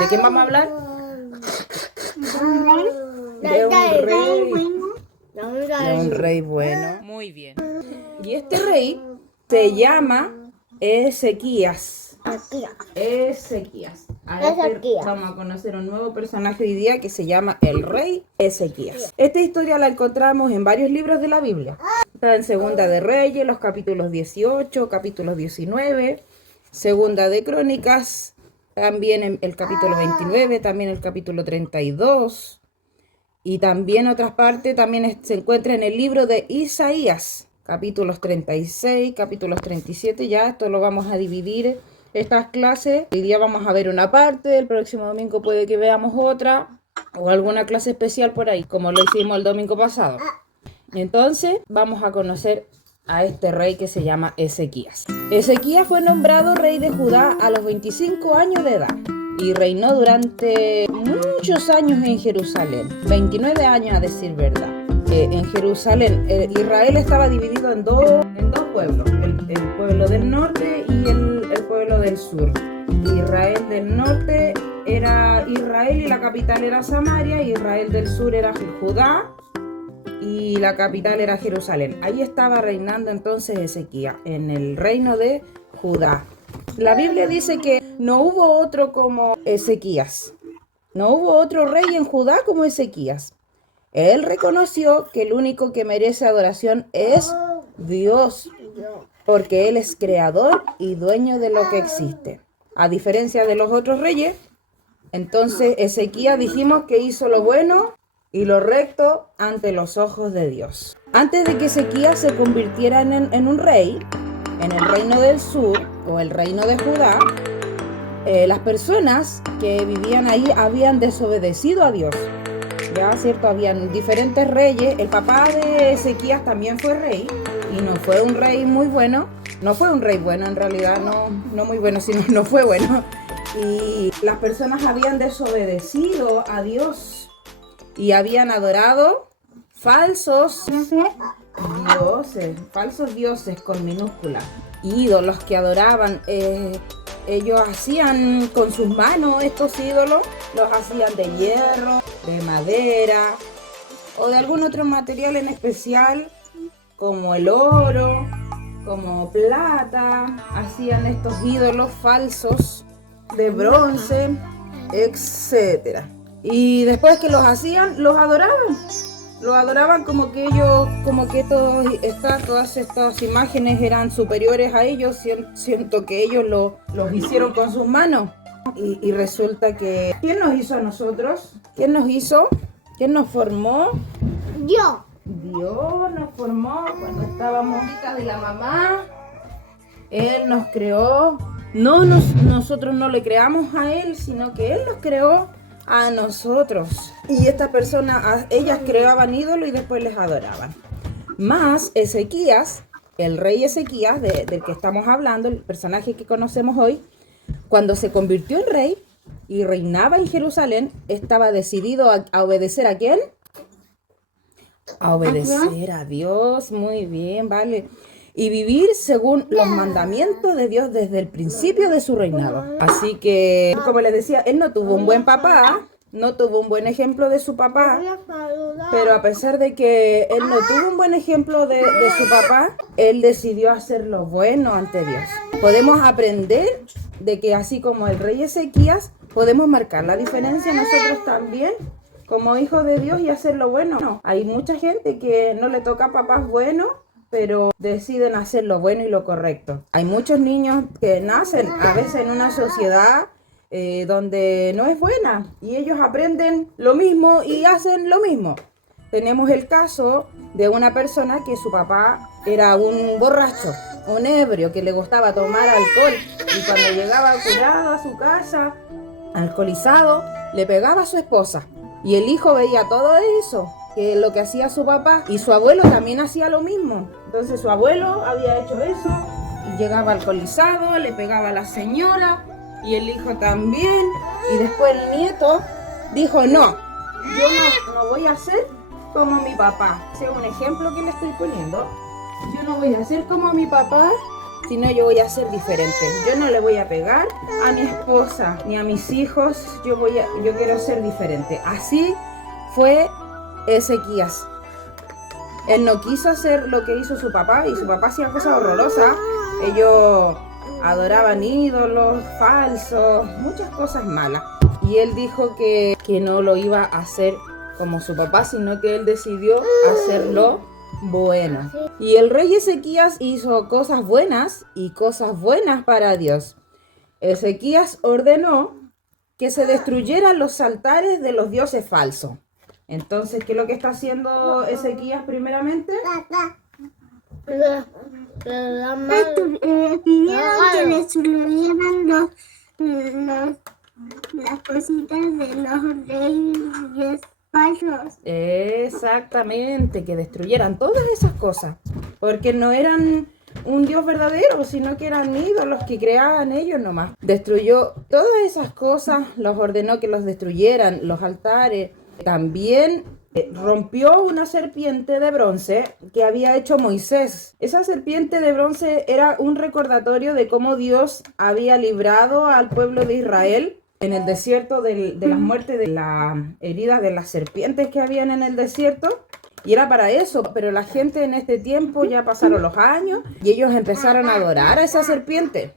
¿De quién vamos a hablar? De un rey bueno. Muy bien. Y este rey se llama Ezequías. Ezequías. Vamos a conocer un nuevo personaje hoy día que se llama el rey Ezequías. Esta historia la encontramos en varios libros de la Biblia. Está en Segunda de Reyes, los capítulos 18, capítulos 19, Segunda de Crónicas, también en el capítulo 29, también el capítulo 32. Y también otras partes también se encuentra en el libro de Isaías, capítulos 36, capítulos 37. Ya esto lo vamos a dividir, estas clases. Hoy día vamos a ver una parte, el próximo domingo puede que veamos otra, o alguna clase especial por ahí, como lo hicimos el domingo pasado. Entonces vamos a conocer a este rey que se llama Ezequías. Ezequías fue nombrado rey de Judá a los 25 años de edad. Y reinó durante muchos años en Jerusalén, 29 años a decir verdad. En Jerusalén, Israel estaba dividido en dos pueblos, el pueblo del norte y el pueblo del sur. Israel del norte era Israel y la capital era Samaria, y Israel del sur era Judá y la capital era Jerusalén. Ahí estaba reinando entonces Ezequías, en el reino de Judá. La Biblia dice que no hubo otro como Ezequías. No hubo otro rey en Judá como Ezequías. Él reconoció que el único que merece adoración es Dios, porque Él es creador y dueño de lo que existe. A diferencia de los otros reyes, entonces Ezequías dijimos que hizo lo bueno y lo recto ante los ojos de Dios. Antes de que Ezequías se convirtiera en un rey, en el reino del sur o el reino de Judá, las personas que vivían ahí habían desobedecido a Dios. Ya, ¿cierto? Habían diferentes reyes. El papá de Ezequías también fue rey y no fue un rey muy bueno. No fue un rey bueno en realidad, no muy bueno, sino no fue bueno. Y las personas habían desobedecido a Dios y habían adorado falsos dioses con minúscula, ídolos que adoraban. Ellos hacían con sus manos estos ídolos, los hacían de hierro, de madera o de algún otro material en especial, como el oro, como plata. Hacían estos ídolos falsos de bronce, etcétera. Y después que los hacían, los adoraban. Lo adoraban como que todas estas imágenes eran superiores a ellos. Siento que ellos los hicieron con sus manos. Y resulta que, ¿quién nos hizo a nosotros? ¿Quién nos hizo? ¿Quién nos formó? Yo. Dios nos formó cuando estábamos hijas de la mamá. Él nos creó. Nosotros no le creamos a Él, sino que Él nos creó a nosotros. Y estas personas, ellas creaban ídolos y después les adoraban. Más Ezequías, el rey Ezequías, del que estamos hablando, el personaje que conocemos hoy, cuando se convirtió en rey y reinaba en Jerusalén, estaba decidido a obedecer ¿a quién? A obedecer a Dios. Muy bien, vale. Y vivir según los mandamientos de Dios desde el principio de su reinado. Así que, como les decía, él no tuvo un buen papá, no tuvo un buen ejemplo de su papá, pero a pesar de que él no tuvo un buen ejemplo de su papá, él decidió hacer lo bueno ante Dios. Podemos aprender de que así como el rey Ezequías, podemos marcar la diferencia nosotros también como hijos de Dios y hacer lo bueno. No, hay mucha gente que no le toca a papás buenos, pero deciden hacer lo bueno y lo correcto. Hay muchos niños que nacen a veces en una sociedad donde no es buena y ellos aprenden lo mismo y hacen lo mismo. Tenemos el caso de una persona que su papá era un borracho, un ebrio que le gustaba tomar alcohol, y cuando llegaba curado a su casa, alcoholizado, le pegaba a su esposa. Y el hijo veía todo eso, que lo que hacía su papá, y su abuelo también hacía lo mismo. Entonces su abuelo había hecho eso y llegaba alcoholizado, le pegaba a la señora y el hijo también. Y después el nieto dijo, no, yo no voy a hacer como mi papá. Ese es un ejemplo que le estoy poniendo. Yo no voy a ser como mi papá sino yo voy a ser diferente. Yo no le voy a pegar a mi esposa ni a mis hijos, yo quiero ser diferente. Así fue Ezequías. Él no quiso hacer lo que hizo su papá, y su papá hacía cosas horrorosas. Ellos adoraban ídolos falsos, muchas cosas malas. Y él dijo que no lo iba a hacer como su papá, sino que él decidió hacerlo bueno. Y el rey Ezequías hizo cosas buenas y cosas buenas para Dios. Ezequías ordenó que se destruyeran los altares de los dioses falsos. Entonces, ¿qué es lo que está haciendo Ezequías primeramente? Pidieron que destruyeran las cositas de los reyes falsos. Exactamente, que destruyeran todas esas cosas, porque no eran un Dios verdadero, sino que eran ídolos que creaban ellos nomás. Destruyó todas esas cosas, los ordenó que los destruyeran, los altares. También rompió una serpiente de bronce que había hecho Moisés. Esa serpiente de bronce era un recordatorio de cómo Dios había librado al pueblo de Israel en el desierto de las muertes, de las heridas de las serpientes que habían en el desierto. Y era para eso, pero la gente en este tiempo ya pasaron los años y ellos empezaron a adorar a esa serpiente.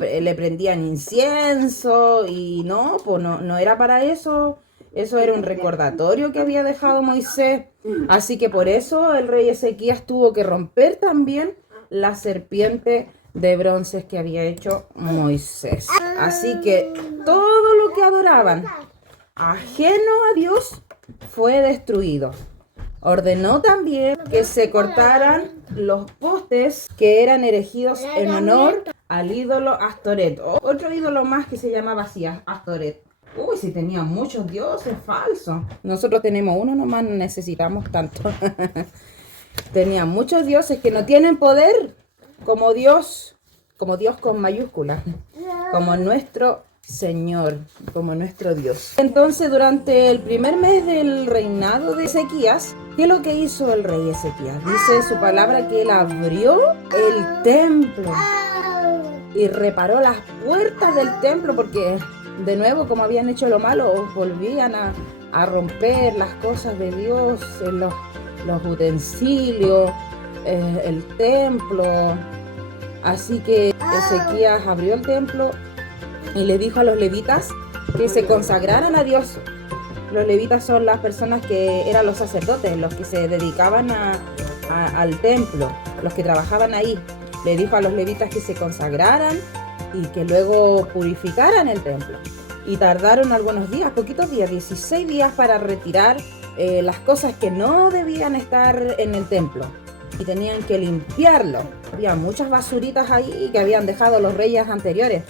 Le prendían incienso y no, pues no era para eso. Eso era un recordatorio que había dejado Moisés. Así que por eso el rey Ezequías tuvo que romper también la serpiente de bronce que había hecho Moisés. Así que todo lo que adoraban ajeno a Dios fue destruido. Ordenó también que se cortaran los postes que eran erigidos en honor al ídolo Astoret. Otro ídolo más que se llamaba así, Astoret. Uy, si tenía muchos dioses falsos. Nosotros tenemos uno nomás, no necesitamos tanto. Tenían muchos dioses que no tienen poder como Dios con mayúsculas, como nuestro Señor, como nuestro Dios. Entonces, durante el primer mes del reinado de Ezequías, ¿qué es lo que hizo el rey Ezequías? Dice su palabra que él abrió el templo y reparó las puertas del templo, porque de nuevo, como habían hecho lo malo, volvían a romper las cosas de Dios, los utensilios, el templo. Así que Ezequías abrió el templo y le dijo a los levitas que se consagraran a Dios. Los levitas son las personas que eran los sacerdotes, los que se dedicaban al templo, los que trabajaban ahí. Le dijo a los levitas que se consagraran y que luego purificaran el templo. Y tardaron algunos días, poquitos días, 16 días para retirar las cosas que no debían estar en el templo. Y tenían que limpiarlo. Había muchas basuritas ahí que habían dejado los reyes anteriores.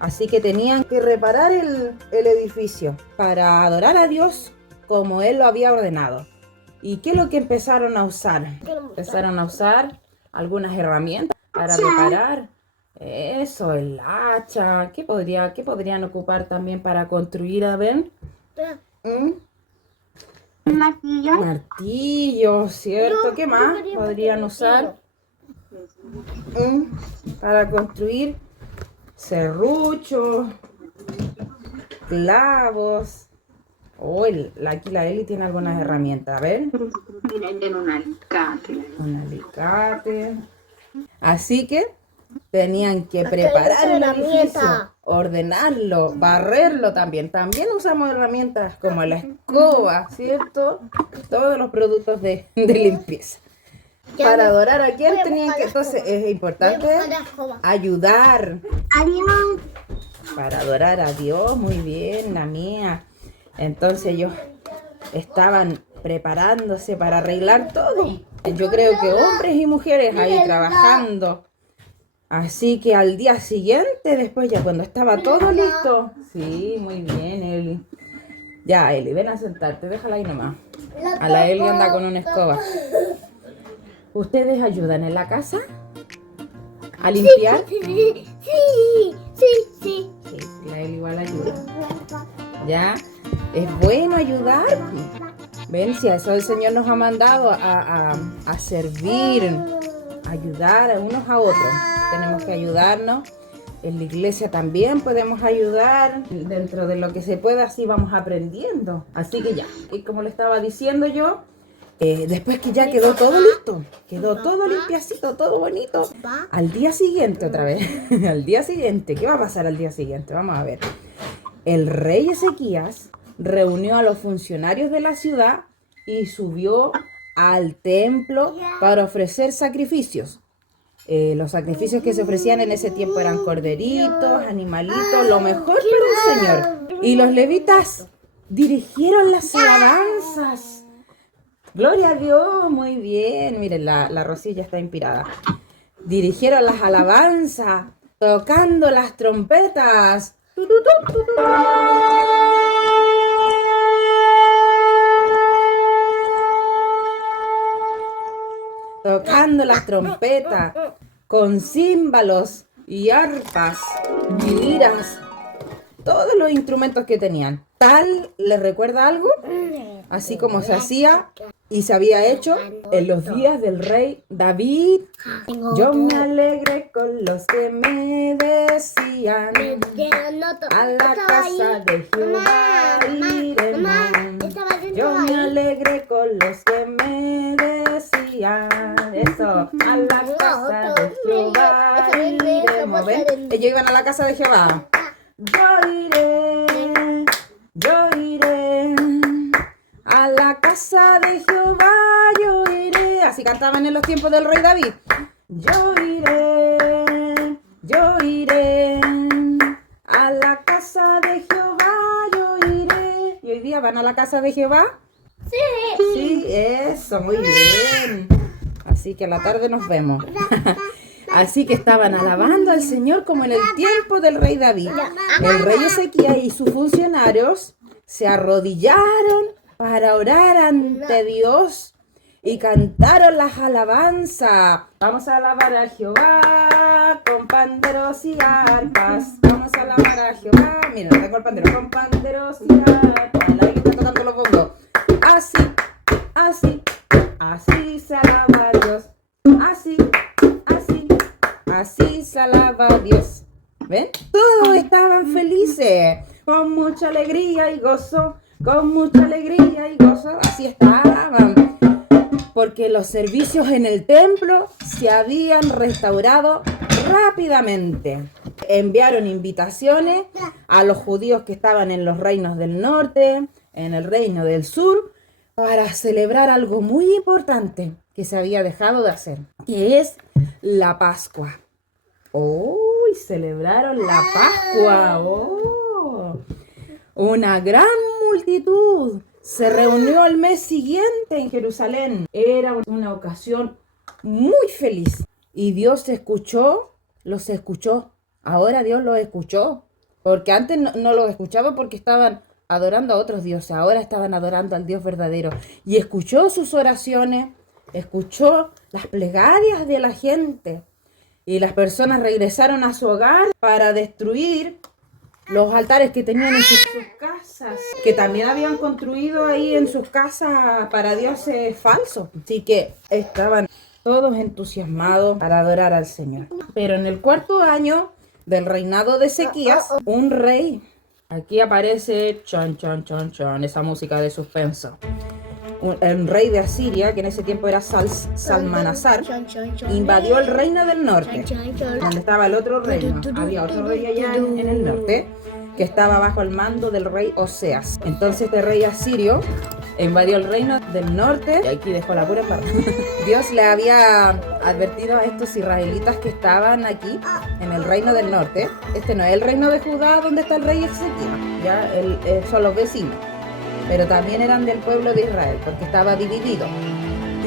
Así que tenían que reparar el edificio para adorar a Dios como Él lo había ordenado. ¿Y qué es lo que empezaron a usar? Empezaron a usar algunas herramientas para reparar. Eso, el hacha. ¿Qué podrían ocupar también para construir? A ver. Martillo, ¿cierto? ¿Qué más podrían usar para construir? Serruchos, clavos. Aquí la Eli tiene algunas herramientas. A ver. Mira, tiene un alicate. Un alicate. Así que tenían que preparar el edificio, ordenarlo, barrerlo también. También usamos herramientas como la escoba, ¿cierto? Todos los productos de limpieza. Para adorar a quién tenían que, entonces es importante ayudar. Para adorar a Dios, muy bien, la mía. Entonces ellos estaban preparándose para arreglar todo. Yo creo que hombres y mujeres ahí trabajando. Así que al día siguiente, después ya cuando estaba todo listo. Sí, muy bien, Eli. Ya, Eli, ven a sentarte, déjala ahí nomás. A la Eli anda con una escoba. ¿Ustedes ayudan en la casa? ¿A limpiar? Sí. Sí, la Eli igual ayuda. ¿Ya? Es bueno ayudar. Ven, si a eso el Señor nos ha mandado a servir, a ayudar a unos a otros. tenemos que ayudarnos. En la iglesia también podemos ayudar, dentro de lo que se pueda, así vamos aprendiendo. Así que ya, y como le estaba diciendo yo, después que ya quedó todo listo, quedó todo limpiacito, todo bonito, al día siguiente otra vez, al día siguiente, ¿qué va a pasar al día siguiente? Vamos a ver. El rey Ezequías reunió a los funcionarios de la ciudad y subió al templo para ofrecer sacrificios. Los sacrificios que se ofrecían en ese tiempo eran corderitos, animalitos, lo mejor para el Señor. Y los levitas dirigieron las alabanzas. Gloria a Dios, muy bien. Miren, la Rosilla está inspirada. Dirigieron las alabanzas, tocando las trompetas. Tocando las trompetas, con címbalos y arpas y liras, todos los instrumentos que tenían. ¿Tal les recuerda algo? Así como se hacía y se había hecho en los días del rey David. Yo me alegré con los que me decían, a la casa de Jehová iremos. Yo me alegré con los que me decían, eso, a la casa de Jehová iremos. ¿Ven? Ellos iban a la casa de Jehová. Yo iré a la casa de Jehová, yo iré. Así cantaban en los tiempos del rey David. Yo iré a la casa de Jehová, yo iré. ¿Y hoy día van a la casa de Jehová? Sí. Sí, eso, muy bien. Así que a la tarde nos vemos. Así que estaban alabando al Señor como en el tiempo del rey David. El rey Ezequías y sus funcionarios se arrodillaron para orar ante Dios y cantaron las alabanzas. Vamos a alabar a Jehová con panderos y arpas. Vamos a alabar a Jehová. Miren, tengo el pandero. Con panderos y arpas. La que está tocando los bongos. Así se alaba a Dios. Así se alaba a Dios. ¿Ven? Todos estaban felices, con mucha alegría y gozo, así estaban, porque los servicios en el templo se habían restaurado rápidamente. Enviaron invitaciones a los judíos que estaban en los reinos del norte, en el reino del sur, para celebrar algo muy importante que se había dejado de hacer, que es la Pascua. ¡Oh! Celebraron la Pascua. ¡Oh! Una gran multitud se reunió el mes siguiente en Jerusalén. Era una ocasión muy feliz. Y Dios los escuchó. Ahora Dios los escuchó. Porque antes no los escuchaba porque estaban adorando a otros dioses. Ahora estaban adorando al Dios verdadero. Y escuchó sus oraciones, escuchó las plegarias de la gente. Y las personas regresaron a su hogar para destruir los altares que tenían en sus casas, que también habían construido ahí en sus casas para dioses falsos. Así que estaban todos entusiasmados para adorar al Señor. Pero en el 4º año del reinado de Ezequías, un rey, aquí aparece esa música de suspenso. El rey de Asiria, que en ese tiempo era Salmanasar, invadió el reino del norte, donde estaba el otro reino. Había otro rey allá en el norte, que estaba bajo el mando del rey Oseas. Entonces este rey asirio invadió el reino del norte, y aquí dejó la pura parte. Dios le había advertido a estos israelitas que estaban aquí, en el reino del norte. Este no es el reino de Judá, donde está el rey Ezequías, ya son los vecinos. Pero también eran del pueblo de Israel, porque estaba dividido.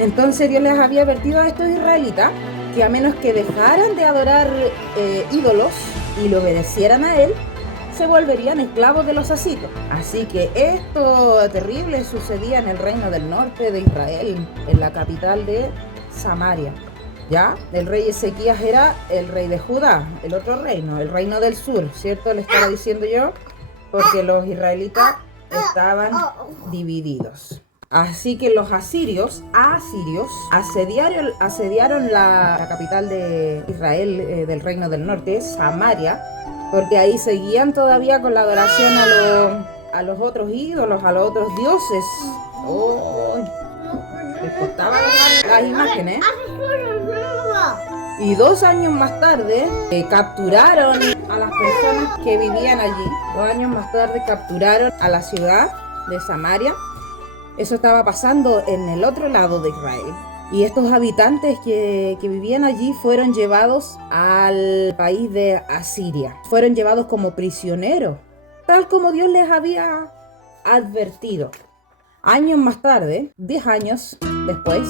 Entonces Dios les había advertido a estos israelitas que a menos que dejaran de adorar ídolos y le obedecieran a él, se volverían esclavos de los asitos. Así que esto terrible sucedía en el reino del norte de Israel, en la capital de Samaria. Ya, el rey Ezequías era el rey de Judá, el otro reino, el reino del sur, ¿cierto? Le estaba diciendo yo, porque los israelitas estaban divididos. Así que los asirios asediaron la capital de Israel, del Reino del Norte, Samaria, porque ahí seguían todavía con la adoración a los otros ídolos, a los otros dioses. Oh, les costaba las imágenes. Y 2 años más tarde capturaron a las personas que vivían allí. 2 años más tarde capturaron a la ciudad de Samaria. Eso estaba pasando en el otro lado de Israel. Y estos habitantes que vivían allí fueron llevados al país de Asiria. Fueron llevados como prisioneros, tal como Dios les había advertido. Años más tarde, 10 años después,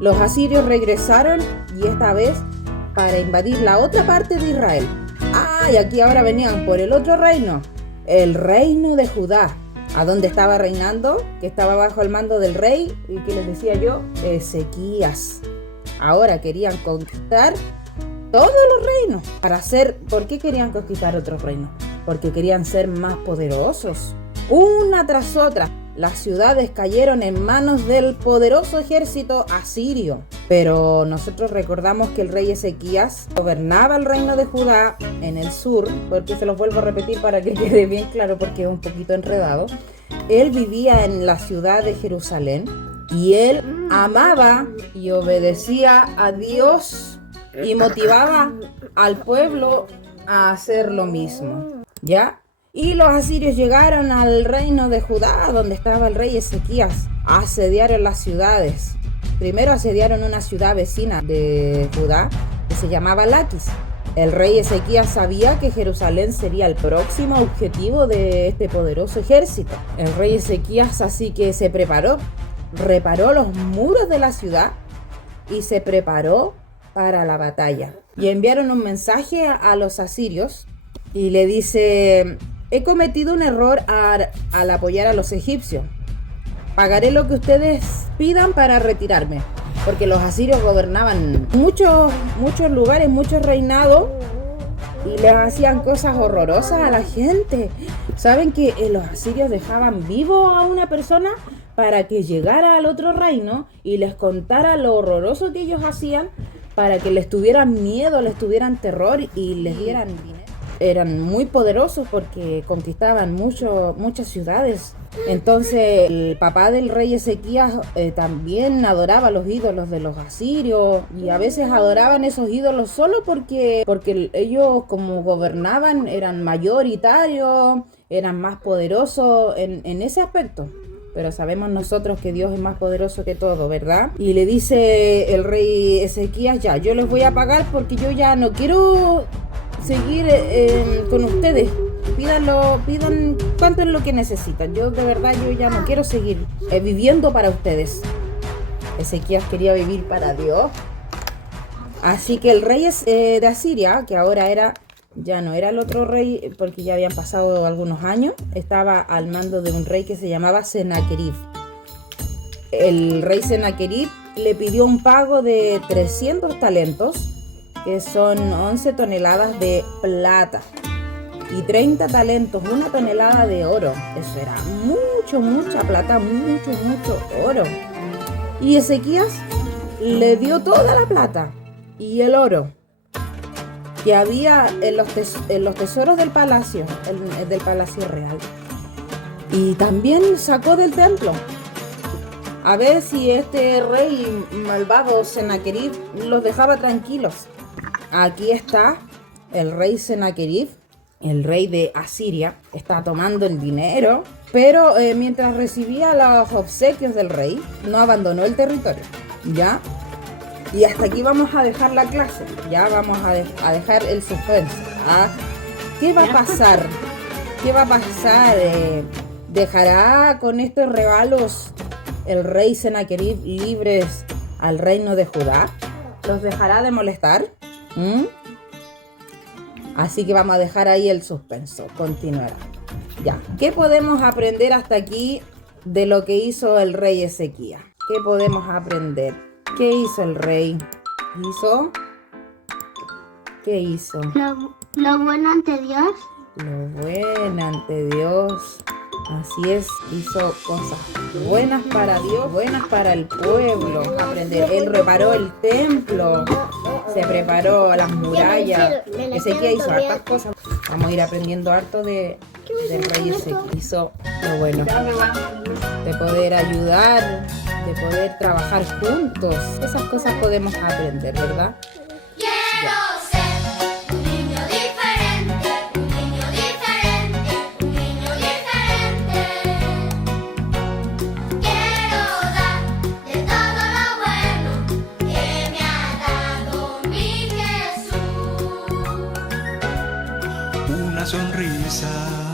los asirios regresaron y esta vez para invadir la otra parte de Israel. Y aquí ahora venían por el otro reino, el reino de Judá, a donde estaba reinando, que estaba bajo el mando del rey, y que les decía yo, Ezequías. Ahora querían conquistar todos los reinos. ¿Por qué querían conquistar otros reinos? Porque querían ser más poderosos. Una tras otra, las ciudades cayeron en manos del poderoso ejército asirio. Pero nosotros recordamos que el rey Ezequías gobernaba el reino de Judá en el sur, porque se los vuelvo a repetir para que quede bien claro porque es un poquito enredado. Él vivía en la ciudad de Jerusalén y él amaba y obedecía a Dios y motivaba al pueblo a hacer lo mismo, ¿ya? Y los asirios llegaron al reino de Judá, donde estaba el rey Ezequías, asediaron las ciudades. Primero asediaron una ciudad vecina de Judá que se llamaba Laquis. El rey Ezequías sabía que Jerusalén sería el próximo objetivo de este poderoso ejército. El rey Ezequías así que se preparó, reparó los muros de la ciudad y se preparó para la batalla. Y enviaron un mensaje a los asirios y le dice: he cometido un error al apoyar a los egipcios. Pagaré lo que ustedes pidan para retirarme. Porque los asirios gobernaban muchos lugares, muchos reinados, y les hacían cosas horrorosas a la gente. ¿Saben que los asirios dejaban vivo a una persona para que llegara al otro reino y les contara lo horroroso que ellos hacían, para que les tuvieran miedo, les tuvieran terror y les dieran dinero? Eran muy poderosos porque conquistaban muchas ciudades. Entonces el papá del rey Ezequías también adoraba los ídolos de los asirios, y a veces adoraban esos ídolos solo porque ellos, como gobernaban, eran mayoritarios, eran más poderosos en ese aspecto. Pero sabemos nosotros que Dios es más poderoso que todo, ¿verdad? Y le dice el rey Ezequías: ya, yo les voy a pagar porque yo ya no quiero seguir con ustedes. Pidan cuánto es lo que necesitan. Yo de verdad, yo ya no quiero seguir viviendo para ustedes. Ezequías quería vivir para Dios. Así que el rey de Asiria, que ahora ya no era el otro rey, porque ya habían pasado algunos años, estaba al mando de un rey que se llamaba Sennacherib. El rey Sennacherib le pidió un pago de 300 talentos, que son 11 toneladas de plata, y 30 talentos, 1 tonelada de oro. Eso era mucha plata, mucho oro. Y Ezequías le dio toda la plata y el oro que había en los tesoros del palacio, del palacio real. Y también sacó del templo. A ver si este rey malvado Sennacherib los dejaba tranquilos. Aquí está el rey Sennacherib, el rey de Asiria, está tomando el dinero, pero mientras recibía los obsequios del rey, no abandonó el territorio, ¿ya? Y hasta aquí vamos a dejar la clase, ya vamos a dejar el suspenso. ¿Qué va a pasar? ¿Qué va a pasar? ¿Dejará con estos regalos el rey Sennacherib libres al reino de Judá? ¿Los dejará de molestar? Así que vamos a dejar ahí el suspenso. Continuará. Ya. ¿Qué podemos aprender hasta aquí de lo que hizo el rey Ezequías? ¿Qué podemos aprender? ¿Qué hizo el rey? ¿Qué hizo? Lo bueno ante Dios. Lo bueno ante Dios. Así es, hizo cosas buenas para Dios, buenas para el pueblo. Él reparó el templo, se preparó las murallas. Ezequías hizo hartas cosas. Vamos a ir aprendiendo harto del rey Ezequías. Hizo lo bueno, de poder ayudar, de poder trabajar juntos. Esas cosas podemos aprender, ¿verdad? Una sonrisa